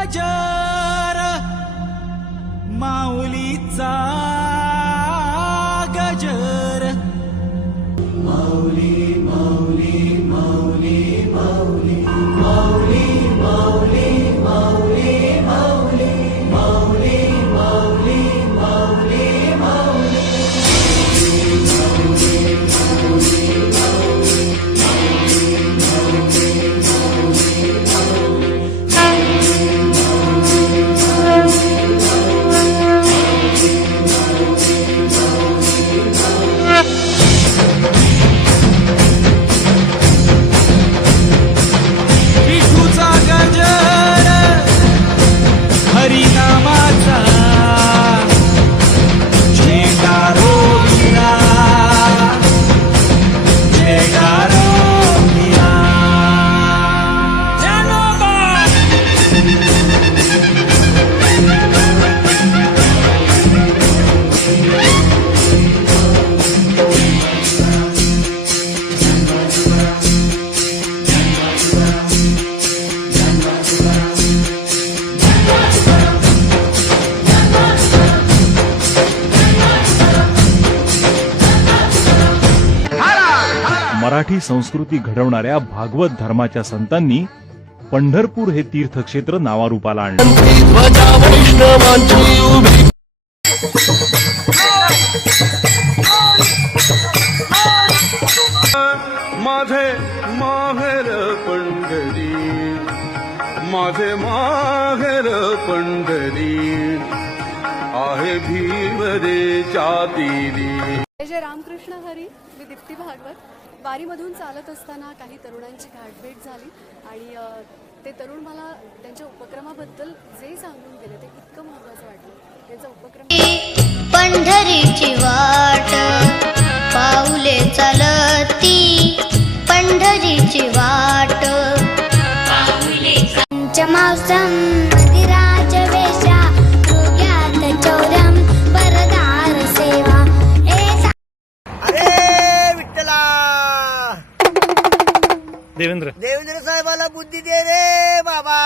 गजर माऊलीचा गजर माऊली माऊली माऊली माऊली माऊली माऊली माऊली माऊली माऊली माऊली माऊली माऊली विठूचा गजर हरिनामाचा झेंडारो वीरा झेंडारो वीरा ज्ञानोबा मराठी संस्कृती घडवणाऱ्या भागवत धर्माच्या संतांनी पंढरपूर हे तीर्थक्षेत्र नावारूपाला आणले. माझे माहेर पंढरी माझे माहेर पंढरी आहे भीमरेच्या तीरी. जय रामकृष्ण हरी. मी दीप्ती भागवत. वारीमधून चालत असताना काही तरुणांची गाठभेट झाली आणि ते तरुण मला त्यांच्या उपक्रमाबद्दल जे सांगून गेले ते इतकं महत्त्वाचं वाटलं. त्यांचा उपक्रम पंढरीची वाट पाऊले चालती पंढरीची वाट पंचमासम मदिराज वेशा रोग्यात चौरम परदार सेवा. अरे विठ्ठला देवेंद्र देवेंद्र साहेबाला बुद्धी दे रे बाबा.